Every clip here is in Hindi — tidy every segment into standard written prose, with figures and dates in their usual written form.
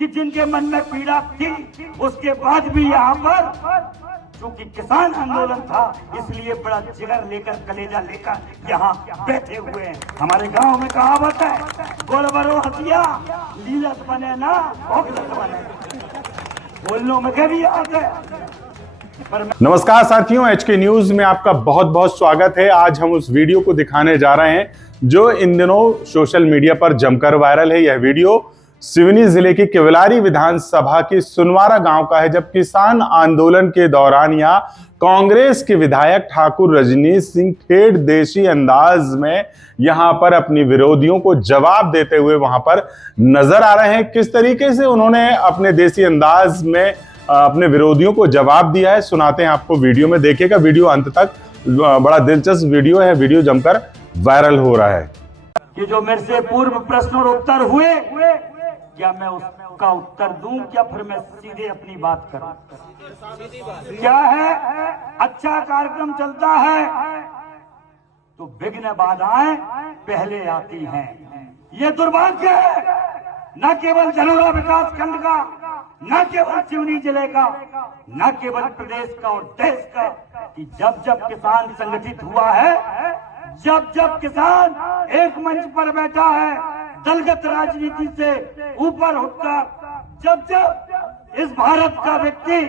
कि जिनके मन में पीड़ा थी, उसके बाद भी यहाँ पर क्योंकि किसान आंदोलन था, इसलिए बड़ा जिगर लेकर, कलेजा लेकर यहाँ बैठे हुए हैं। हमारे गांव में कहावत है, गोल बरो हथिया लीलत बने ना ओखलत बने। बोलने में कभी आते है। नमस्कार साथियों, एचके न्यूज में आपका बहुत बहुत स्वागत है। आज हम उस वीडियो को दिखाने जा रहे हैं जो इन दिनों सोशल मीडिया पर जमकर वायरल है। यह वीडियो सिवनी जिले की केवलारी विधानसभा की सुनवारा गांव का है, जब किसान आंदोलन के दौरान यहाँ कांग्रेस के विधायक ठाकुर रजनीश सिंह ठेठ देशी अंदाज में यहां पर अपने विरोधियों को जवाब देते हुए वहां पर नजर आ रहे हैं। किस तरीके से उन्होंने अपने देसी अंदाज में अपने विरोधियों को जवाब दिया है, सुनाते हैं आपको। वीडियो में देखिएगा, वीडियो अंत तक। बड़ा दिलचस्प वीडियो है, वीडियो जमकर वायरल हो रहा है। कि जो मेरे से पूर्व प्रश्न और उत्तर हुए, क्या मैं उसका उत्तर दूं, क्या फिर मैं सीधे अपनी बात करूं? क्या है, अच्छा कार्यक्रम चलता है तो विघ्न बाधाएं पहले आती हैं। ये दुर्भाग्य है न केवल जनौरा विकास खंड का, न केवल सिवनी जिले का, न केवल प्रदेश का और देश का, कि जब जब किसान संगठित हुआ है, जब जब किसान एक मंच पर बैठा है, दलगत राजनीति से ऊपर उठकर, जब जब इस भारत का व्यक्ति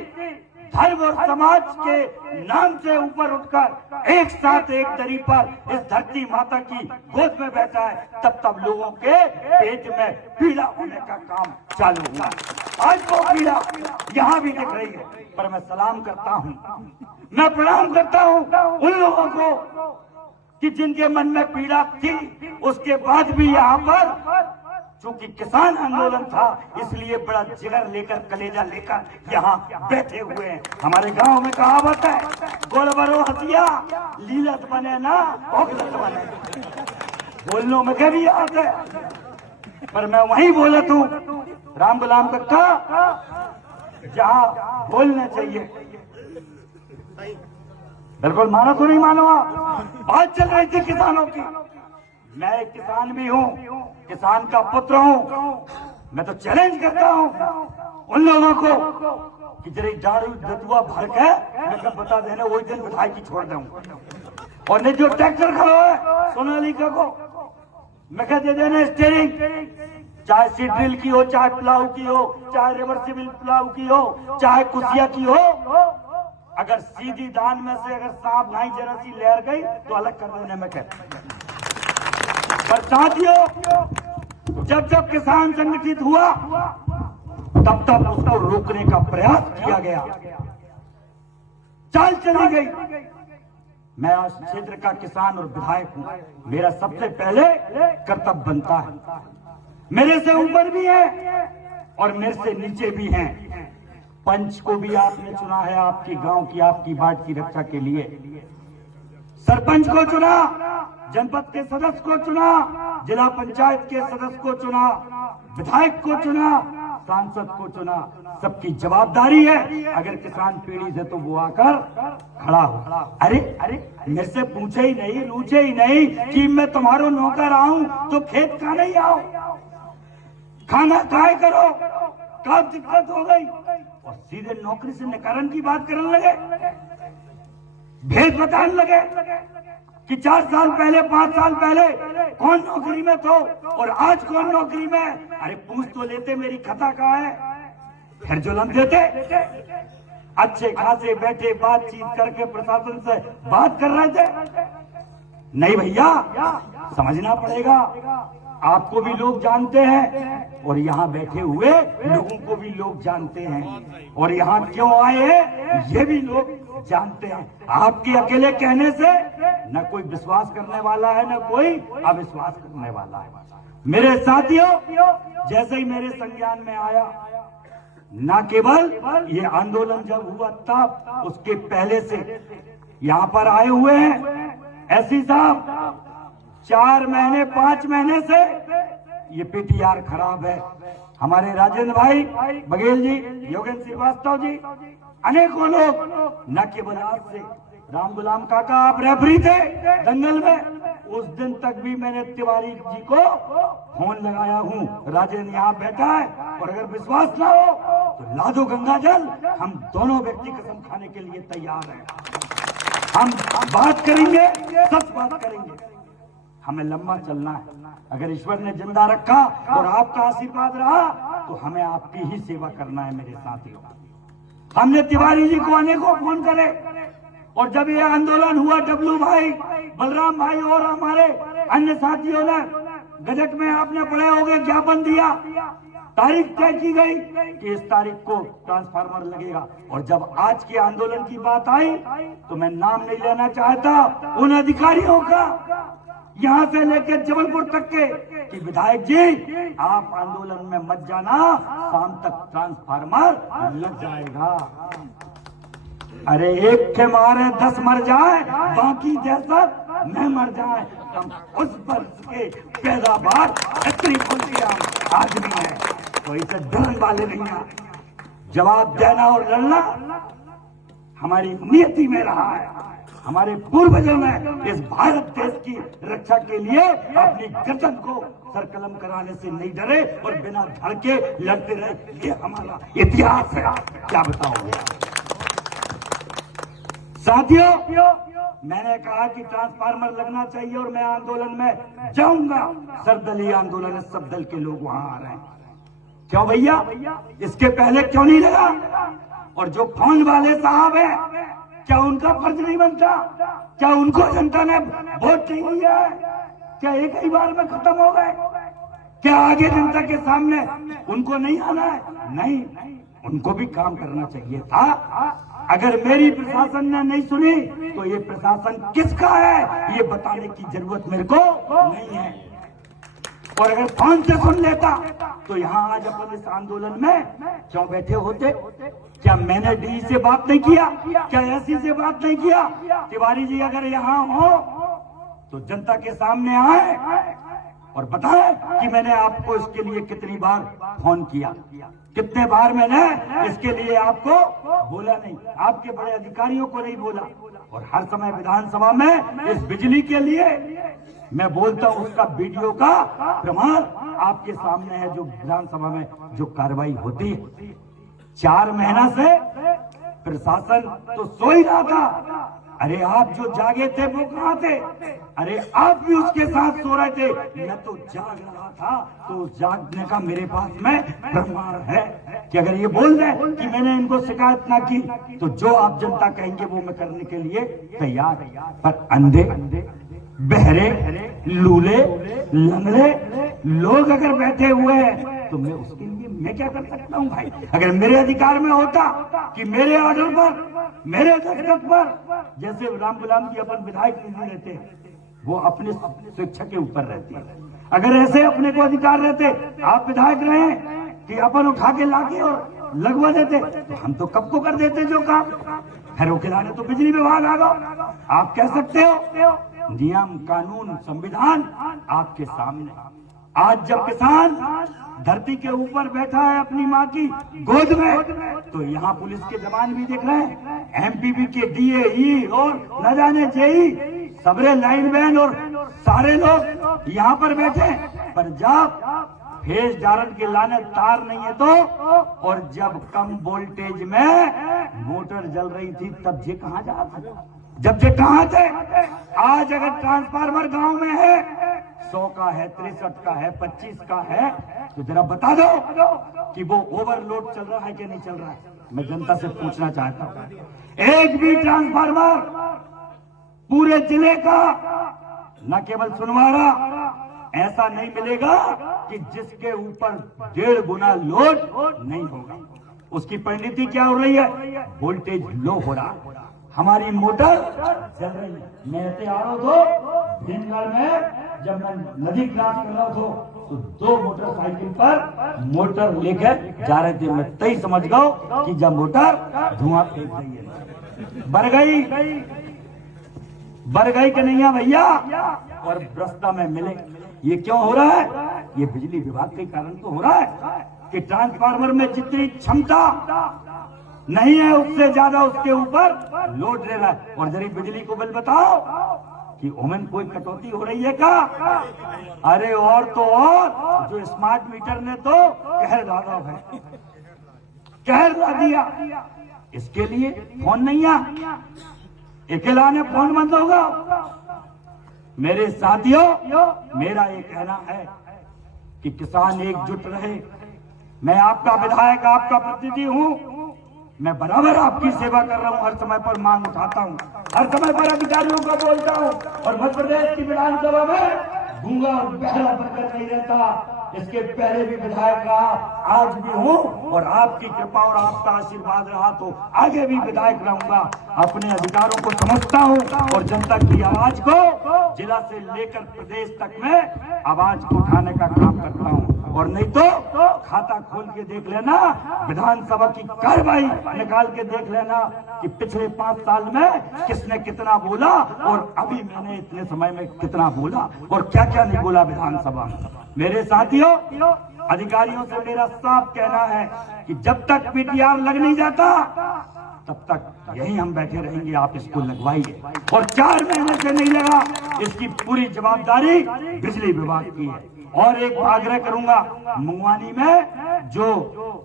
धर्म और समाज के नाम से ऊपर उठकर एक साथ एक दरी पर इस धरती माता की गोद में बैठा है, तब तब लोगों के पेट में पीड़ा होने का काम चालू हुआ। आज वो पीड़ा यहाँ भी दिख रही है, पर मैं सलाम करता हूँ, मैं प्रणाम करता हूँ उन लोगों को कि जिनके मन में पीड़ा थी, उसके बाद भी यहाँ पर क्योंकि किसान आंदोलन था, इसलिए बड़ा जिगर लेकर, कलेजा लेकर यहाँ बैठे हुए हैं। हमारे गांव में कहावत है, गोल बरो हथिया लीलत बने ना ओखलत बने। बोलने में कभी आते है, पर मैं वहीं बोलत हूँ राम गुलाम कक्का, जहाँ बोलना चाहिए। बिल्कुल मानो तो नहीं मानो, बात चल रही थी किसानों की। मैं एक किसान भी हूँ, किसान का पुत्र हूँ। मैं तो चैलेंज करता हूँ उन लोगों को कि जरा दारू दतुआ भर के मैं बता देना, वही दिन मिठाई की छोड़ दूंगा। और नहीं जो ट्रैक्टर खड़ा है सोनालिका को, मैं कह दे देना स्टीयरिंग, चाहे सीड ड्रिल की हो, चाहे प्लाऊ की हो, चाहे रिवर्सिबल प्लाऊ की हो, चाहे कुसिया की हो, अगर सीधी दान में से अगर सांप घाई जरा सी लहर गई तो अलग कर देने में कहते। पर साथियों, जब जब किसान संगठित हुआ, तब तब उसको रोकने का प्रयास किया गया, चाल चली गई। मैं आज क्षेत्र का किसान और विधायक हूं, मेरा सबसे पहले कर्तव्य बनता है। मेरे से ऊपर भी है और मेरे से नीचे भी हैं। पंच को भी आपने चुना है, आपकी गांव की, आपकी बाट की रक्षा के लिए। सरपंच को चुना, जनपद के सदस्य को चुना, जिला पंचायत के सदस्य को चुना, विधायक को चुना, सांसद को चुना। सबकी जवाबदारी है, अगर किसान पीड़ित है तो वो आकर खड़ा हो। अरे मेरे से पूछे ही नहीं, रूझे ही नहीं कि मैं तुम्हारो नौकर आऊं तो खेत का नहीं आओ, खाना खाए करो, क्या दिक्कत हो गई? और सीधे नौकरी से निकारण की बात करने लगे, भेद बताने लगे कि 4 साल पहले, 5 साल पहले कौन नौकरी में तो और आज कौन नौकरी में। अरे पूछ तो लेते मेरी खता कहाँ है, फिर जुलम देते। अच्छे खासे बैठे बातचीत करके प्रशासन से बात कर रहे थे। नहीं भैया, समझना पड़ेगा, आपको भी लोग जानते हैं और यहाँ बैठे हुए लोगों को भी लोग जानते हैं, और यहाँ क्यों आए हैं ये भी लोग जानते हैं। आपके अकेले कहने से न कोई विश्वास करने वाला है, न कोई अविश्वास करने वाला है। मेरे साथियों, जैसे ही मेरे संज्ञान में आया, न केवल ये आंदोलन जब हुआ तब, उसके पहले से यहाँ पर आए हुए हैं एसपी साहब। 4 महीने 5 महीने से ये पीटीआर खराब है। हमारे राजेंद्र भाई बघेल जी, योगेंद्र श्रीवास्तव जी, अनेकों लोग, न केवल आज से, राम गुलाम काका आप रेफरी थे दंगल में, उस दिन तक भी मैंने तिवारी जी को फोन लगाया हूँ। राजेंद्र यहाँ बैठा है और अगर विश्वास ना हो तो ला दो गंगा जल, हम दोनों व्यक्ति कसम खाने के लिए तैयार हैं। हम बात करेंगे, सच बात करेंगे। हमें लंबा चलना है। अगर ईश्वर ने जिंदा रखा और आपका आशीर्वाद रहा तो हमें आपकी ही सेवा करना है मेरे साथियों। हमने तिवारी जी को अनेकों फोन करे और जब ये आंदोलन हुआ, डब्लू भाई, बलराम भाई और हमारे अन्य साथियों ने गजट में आपने पढ़े होंगे ज्ञापन दिया, तारीख तय की गई कि इस तारीख को ट्रांसफार्मर लगेगा। और जब आज के आंदोलन की बात आई तो मैं नाम नहीं लेना चाहता उन अधिकारियों का, यहाँ से लेकर जबलपुर तक के, कि विधायक जी आप आंदोलन में मत जाना, शाम तक ट्रांसफार्मर लग जाएगा। अरे एक के मारे 10 मर जाए, बाकी जैसा न मर जाए। हम उस वर्ष के पैदावार छतरी आदमी है, तो इसे डरने वाले नहीं है। जवाब देना और लड़ना हमारी नियति में रहा है। हमारे पूर्वजों ने इस भारत देश की रक्षा के लिए अपनी गर्दन को सरकलम कराने से नहीं डरे और बिना धड़के लड़ते रहे। ये हमारा इतिहास है, क्या बताओगे साथियों। मैंने कहा कि ट्रांसफार्मर लगना चाहिए और मैं आंदोलन में जाऊंगा। सर्वदलीय आंदोलन है, सब दल के लोग वहां आ रहे हैं। क्यों भैया, इसके पहले क्यों नहीं लगा? और जो फोन वाले साहब हैं, क्या उनका फर्ज नहीं बनता? क्या उनको जनता ने वोट नहीं दिया है? क्या एक ही बार में खत्म हो गए? क्या आगे जनता के सामने उनको नहीं आना है? नहीं, उनको भी काम करना चाहिए था। अगर मेरी प्रशासन ने नहीं सुनी तो ये प्रशासन किसका है ये बताने की जरूरत मेरे को नहीं है। और अगर फोन से सुन लेता तो यहाँ आज अपन इस आंदोलन में क्यों बैठे होते? क्या मैंने डी से बात नहीं किया? क्या एससी से बात नहीं किया? तिवारी जी अगर यहाँ हो तो जनता के सामने आए और बताएं कि मैंने आपको इसके लिए कितनी बार फोन किया, कितने बार मैंने इसके लिए आपको बोला नहीं, आपके बड़े अधिकारियों को नहीं बोला। और हर समय विधानसभा में इस बिजली के लिए मैं बोलता हूं, उसका वीडियो का प्रमाण आपके सामने है। जो विधानसभा में जो कार्रवाई होती है, 4 महीना से प्रशासन तो सो ही रहा था। अरे आप जो जागे थे वो कहाँ थे? अरे आप भी उसके साथ सो रहे थे। मैं तो जाग रहा था, तो जागने का मेरे पास में प्रमाण है कि अगर ये बोल दे कि मैंने इनको शिकायत ना की तो जो आप जनता कहेंगे वो मैं करने के लिए तैयार है। पर अंधे, बहरे, लूले, लंगड़े लोग अगर बैठे हुए हैं तो मैं उसके लिए मैं क्या कर सकता हूँ भाई? अगर मेरे अधिकार में होता कि मेरे ऑर्डर पर, मेरे दस्तखत पर, जैसे राम गुलाम की अपन विधायक निधि लेते हैं, वो अपने स्वेच्छा के ऊपर रहती है। अगर ऐसे अपने को अधिकार रहते, आप विधायक रहे कि अपन उठा के लाके और लगवा देते, तो हम तो कब को कर देते जो काम। खैर खिलाने तो बिजली विभाग आ गया। आप कह सकते हो नियम, कानून, संविधान आपके सामने। आज जब किसान धरती के ऊपर बैठा है अपनी माँ की गोद में, तो यहाँ पुलिस के जवान भी देख रहे हैं, एमपीबी के डीए और न जाने जेई, सबरे लाइनमैन और सारे लोग यहाँ पर बैठे। पर जब फेस डारन के लाने तार नहीं है तो, और जब कम वोल्टेज में मोटर जल रही थी तब ये कहाँ जा थे? जब ये कहाँ थे? आज अगर ट्रांसफार्मर गांव में है, 100 का है, 63 का है, 25 का है, तो जरा बता दो कि वो ओवरलोड चल रहा है कि नहीं चल रहा है। मैं जनता से पूछना चाहता हूँ, एक भी ट्रांसफार्मर पूरे जिले का, न केवल सुनवाड़ा, ऐसा नहीं मिलेगा कि जिसके ऊपर 1.5 गुना लोड नहीं होगा। उसकी परिणति क्या हो रही है? वोल्टेज लो हो रहा है। हमारी मोटर चल रही है। मैं ऐसे आ रहा था भीमगढ़ में, जब मैं नदी क्रॉस कर रहा था तो 2 मोटरसाइकिल पर मोटर लेकर जा रहे थे। मैं तय समझ गया कि जब मोटर धुआं फेंक रही है, बर गई कि नहीं है भैया, और रास्ता में मिले। ये क्यों हो रहा है? ये बिजली विभाग के कारण तो हो रहा है कि ट्रांसफार्मर में जितनी क्षमता नहीं है उससे ज्यादा उसके ऊपर लोड ले रहा है। और जरा बिजली को बिल बताओ कि ओमन कोई कटौती हो रही है क्या? अरे और तो और जो स्मार्ट मीटर ने तो कहर डाला है, कहर ला दिया। इसके लिए फोन नहीं आ, अकेला ने फोन बंद होगा। मेरे साथियों, मेरा ये कहना है कि किसान एकजुट रहे। मैं आपका विधायक, आपका प्रतिनिधि हूं। मैं बराबर आपकी सेवा कर रहा हूं, हर समय पर मांग उठाता हूं, हर समय पर अधिकारियों को बोलता हूं। और मध्य प्रदेश की विधानसभा में गूंगा और बहरा बनकर नहीं रहता। इसके पहले भी विधायक रहा, आज भी हूं, और आपकी कृपा और आपका आशीर्वाद रहा तो आगे भी विधायक रहूंगा। अपने अधिकारों को समझता हूं और जनता की आवाज को जिला से लेकर प्रदेश तक में आवाज उठाने का काम करता हूं। और नहीं तो खाता खोल के देख लेना, विधानसभा की कार्रवाई निकाल के देख लेना कि पिछले 5 साल में किसने कितना बोला और अभी मैंने इतने समय में कितना बोला और क्या क्या नहीं बोला विधानसभा में। मेरे साथियों, अधिकारियों से मेरा साफ कहना है कि जब तक पीटीआर लग नहीं जाता तब तक यहीं हम बैठे रहेंगे। आप इसको लगवाइए, और 4 महीने से नहीं लगा, इसकी पूरी जवाबदारी बिजली विभाग की है। और एक आग्रह करूंगा, मंगवानी में जो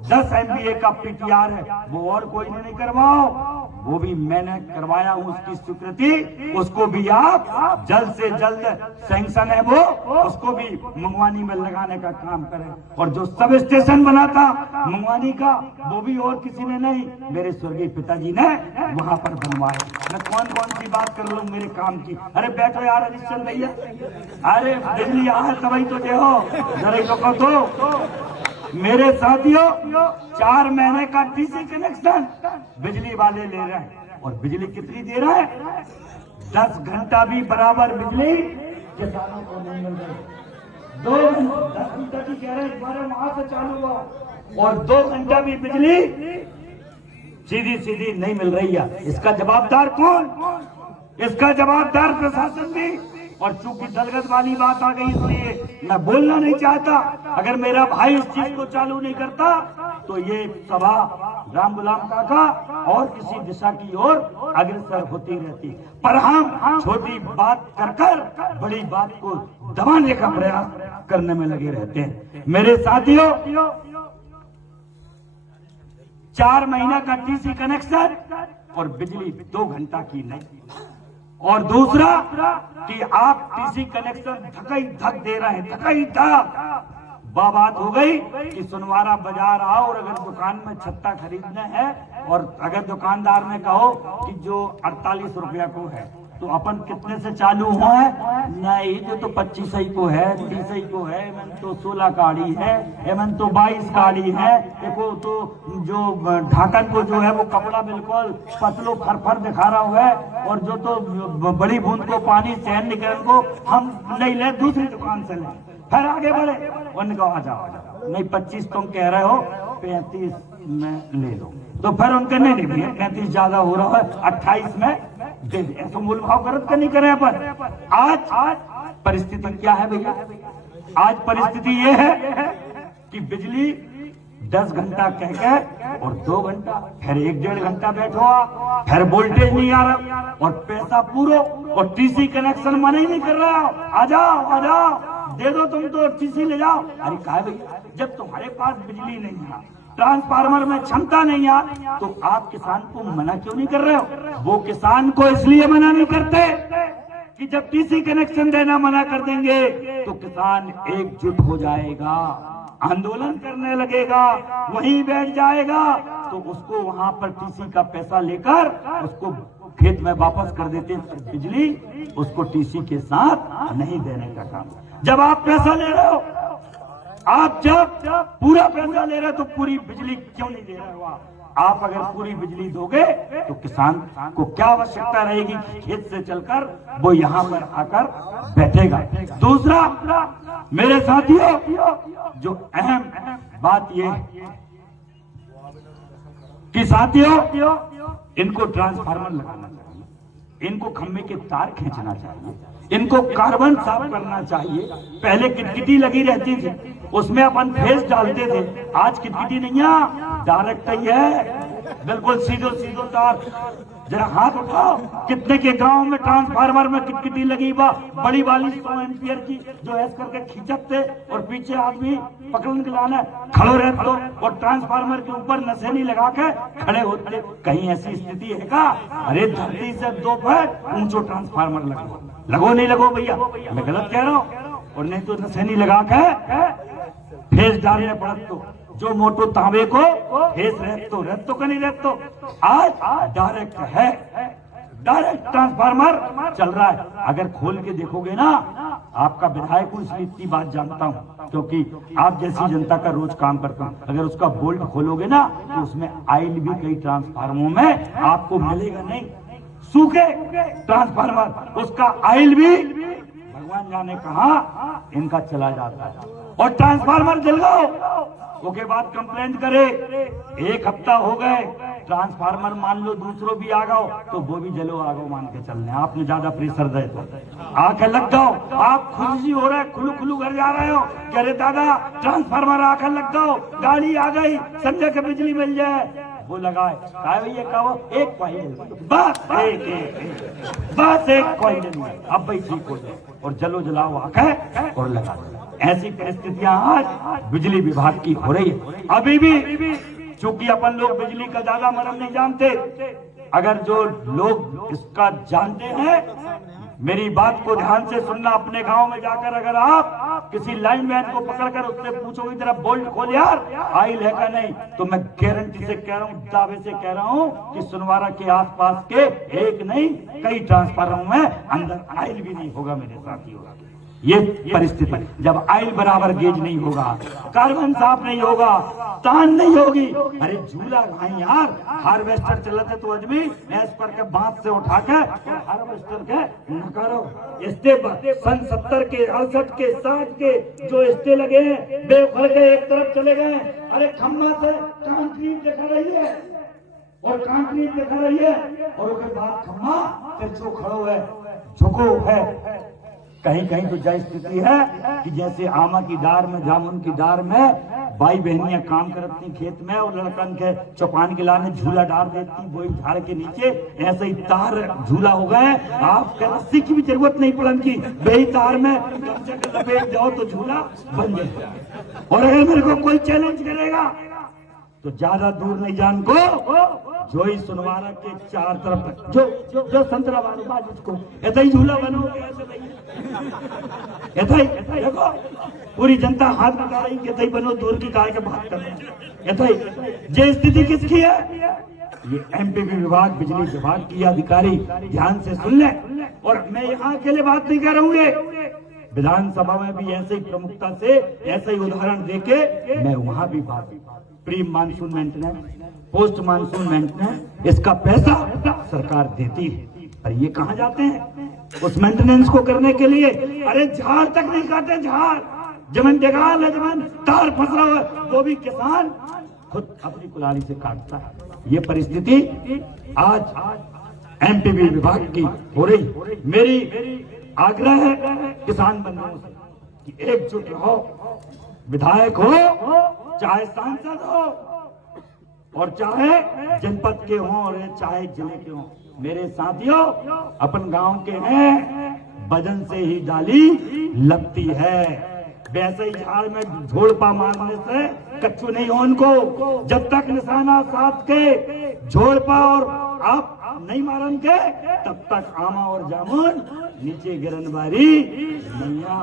10 MVA का पीटीआर है वो और कोई नहीं करवाओ, वो भी मैंने करवाया हूं, उसकी स्वीकृति, उसको भी आप जल्द से जल्द सैंक्शन है वो, उसको भी मंगवानी में लगाने का काम करें। और जो सब स्टेशन बना था मंगवानी का, वो भी और किसी ने नहीं, मेरे स्वर्गीय पिताजी ने वहां पर बनवाए। मैं कौन कौन सी बात कर लूं मेरे काम की। अरे बैठो यार हरिश्चंद्र भैया, अरे बिजली आ तभी तो दे हो, जरा तो दो। मेरे साथियों, 4 महीने का टीसी कनेक्शन बिजली वाले ले रहे हैं, और बिजली कितनी दे रहा है? 10 घंटा भी बराबर बिजली किसानों को नहीं मिल रही। 10 घंटा की कह रहे हैं, 12 माह से चालू हुआ, और 2 घंटा भी बिजली सीधी नहीं मिल रही है। इसका जवाबदार कौन? इसका जवाबदार प्रशासन भी। और चूंकि दलगत वाली बात आ गई इसलिए मैं बोलना नहीं चाहता। अगर मेरा भाई इस चीज को चालू नहीं करता तो ये सभा राम गुलाम काका और किसी दिशा की ओर अग्रसर होती रहती। पर हम छोटी बात कर बड़ी बात को दबाने का प्रयास करने में लगे रहते हैं। मेरे साथियों, 4 महीना का टीसी कनेक्शन और बिजली 2 घंटा की नहीं। और दूसरा कि आप टीसी कनेक्शन धकई धक दे रहे हैं, धकई धक। बात हो गई कि सुनवारा बाजार आओ और अगर दुकान में छत्ता खरीदना है, और अगर दुकानदार ने कहो कि जो 48 रुपया को है, तो अपन कितने से चालू हुआ है? नहीं, जो तो 25 को है, 30 को है, एमन तो 16 काड़ी है, एमन तो 22 काड़ी है। देखो तो जो ढाकन को जो है वो कपड़ा बिल्कुल पतलो फरफर दिखा रहा हुआ है, और जो तो बड़ी बूंद को पानी सहन निकलन को हम नहीं ले, दूसरी दुकान से ले। फिर आगे बढ़े, उनका आ जाओ, नहीं 25 तुम कह रहे हो, 35 में ले लो। तो फिर उनके नहीं भैया 35 ज्यादा हो रहा है, 28 में दे दे। ऐसा मूल भाव गलत का नहीं करे अपन। आज परिस्थिति क्या है भैया? आज परिस्थिति ये है कि बिजली 10 घंटा कह के और 2 घंटा, फिर 1-1.5 घंटा बैठो, फिर वोल्टेज नहीं आ रहा और पैसा पूरा, और टीसी कनेक्शन मना ही नहीं कर रहा। आ जाओ दे दो, तुम तो टीसी ले जाओ। अरे कहा भैया, जब तुम्हारे पास बिजली नहीं है, ट्रांसफार्मर में क्षमता नहीं है, तो आप किसान को मना क्यों नहीं कर रहे हो? वो किसान को इसलिए मना नहीं करते कि जब टीसी कनेक्शन देना मना कर देंगे तो किसान एकजुट हो जाएगा, आंदोलन करने लगेगा, वहीं बैठ जाएगा, तो उसको वहां पर टीसी का पैसा लेकर उसको खेत में वापस कर देते हैं। तो बिजली उसको टीसी के साथ नहीं देने का काम। जब आप पैसा ले रहे हो, आप जब पूरा पैसा ले रहे हो तो पूरी बिजली क्यों नहीं दे रहे हो? आप अगर पूरी बिजली दोगे तो किसान को क्या आवश्यकता रहेगी खेत से चलकर वो यहाँ पर आकर बैठेगा। दूसरा मेरे साथियों, जो अहम बात ये है कि साथियों, इनको ट्रांसफार्मर लगाना चाहिए, इनको खंभे के तार खींचना चाहिए, इनको कार्बन साफ करना चाहिए। पहले किटकिटी लगी रहती थी, उसमें अपन फेस डालते थे, आज किटकिटी नहीं है, डायरेक्ट ही है, बिल्कुल सीधो तार जरा हाथ उठाओ, कितने के गांव में ट्रांसफार्मर में कितनी लगी बा बड़ी वाली 100 एम्पियर की, जो ऐसे करके खींचते और पीछे आदमी पकड़ने के लाने खड़ो रहते और ट्रांसफार्मर के ऊपर नसेनी लगा के खड़े होते। कहीं ऐसी स्थिति है का? अरे धरती से 2 फीट ऊंचो ट्रांसफार्मर लगो नहीं लगो भैया, मैं गलत कह रहा हूँ? और नहीं तो नसेनी लगा के फेस डालने पड़त तो जो मोटो तांबे को फेस रहतो का नहीं रहतो। आज डायरेक्ट है, डायरेक्ट ट्रांसफार्मर चल रहा है। अगर खोल के देखोगे ना, आपका विधायक को इसलिए इतनी बात जानता हूँ क्योंकि आप जैसी जनता का रोज काम करता हूँ। अगर उसका बोल्ट खोलोगे ना तो उसमें आयल भी कई ट्रांसफार्मरों में आपको मिलेगा नहीं, सूखे ट्रांसफार्मर, उसका आयल भी भगवान जाने कहा इनका चला जाता है। और ट्रांसफार्मर जल गया उसके बाद कंप्लेंट करे, 1 हफ्ता हो गए ट्रांसफार्मर मान लो दूसरों भी आ गओ तो वो भी जलो आ गओ मान के चलने। आपने ज्यादा प्रेशर दे तो आंखें लग गओ, आप खुद ही हो रहे खुलू घर जा रहे हो, कह रहे दादा ट्रांसफार्मर आंखें लग गओ, गाड़ी आ गई, संजय के बिजली मिल जाए, वो लगाए भैया कहो 1 क्वाइंटल बस 1 क्वाइंटल में अब भाई ठीक हो जाए और जलो जलाओ आंखें और लगा दो। ऐसी परिस्थितियां आज बिजली विभाग की हो रही है। अभी भी चूंकि अपन लोग बिजली का ज्यादा मरम नहीं जानते, अगर जो लोग इसका जानते हैं मेरी बात को ध्यान से सुनना। अपने गांव में जाकर अगर आप किसी लाइनमैन को पकड़कर उससे पूछोगे जरा बोल्ट खोल यार आयल है का नहीं, तो मैं गारंटी से कह रहा हूँ, दावे से कह रहा हूँ कि सुनवारा के आसपास के 1 नहीं कई ट्रांसफार्मरों में अंदर आयल भी नहीं होगा मेरे साथियों। ये परिस्थिति जब आयल बराबर गेज नहीं होगा, कार्बन साफ नहीं होगा, तान नहीं होगी। अरे झूला भाई यार, हार्वेस्टर चलते तो अजमी ऐस पर के बांध से उठा के हार्वेस्टर के नकारो स्टे सन 70 के 68 के 60 के जो स्टे लगे हैं बेखर के एक तरफ चले गए। अरे खम्बा से कंक्रीट दिखा रही है और कंक्रीट दिखा रही है और उसके बाद खम्बा फिर जो खड़ो है झुको है। कहीं कहीं तो जय स्थिति है कि जैसे आमा की डार में जामुन की डार में भाई बहनियां काम करती खेत में और लड़कन के चौपान के लाने झूला डाल देती वही झाड़ के नीचे, ऐसे ही तार झूला हो गए। आप रस्सी की भी जरूरत नहीं पड़न की, वही तार में लपेट जाओ तो झूला बन जाए। और अगर मेरे को कोई चैलेंज करेगा तो ज्यादा दूर नहीं जान को जो ही सुनवारा के 4 तरफ तक जो संतरा बाजू उसको ऐसा ही झूला बनोगे, ऐसा ही देखो पूरी जनता हाथ बता रही कि ऐसा ही बनो, दूर की गाय के बात कर रहे ऐसा ही। ये स्थिति किसकी है? ये एमपीबी विभाग बिजली विभाग की अधिकारी ध्यान से सुन ले। और मैं यहाँ अकेले बात नहीं कर रहा हूँ, विधानसभा में भी ऐसे ही प्रमुखता से ऐसे ही उदाहरण देके मैं वहां भी बात, pre monsoon maintenance, post monsoon maintenance, इसका पैसा सरकार देती है। और ये कहाँ जाते हैं उस मेंटेनेंस को करने के लिए? अरे झाड़ तक नहीं काटते, झाड़ जमीन डेगाल है, जमीन तार फंस रहा है, वो भी किसान खुद अपनी कुल्हाड़ी से काटता है। ये परिस्थिति आज एमपीबी विभाग की हो रही। मेरी आग्रह है किसान बंधुओं से कि एकजुट रहो, विधायक हो चाहे सांसद हो और चाहे जनपद के हों और चाहे जिले के हों, मेरे साथियों अपन गांव के हैं, वजन से ही डाली लगती है। वैसे ही झाड़ में झोड़पा मारने से कच्चू नहीं हो उनको, जब तक निशाना साथ के झोड़पा और आप नहीं मारन के तब तक आमा और जामुन नीचे गिरन बारी नैया।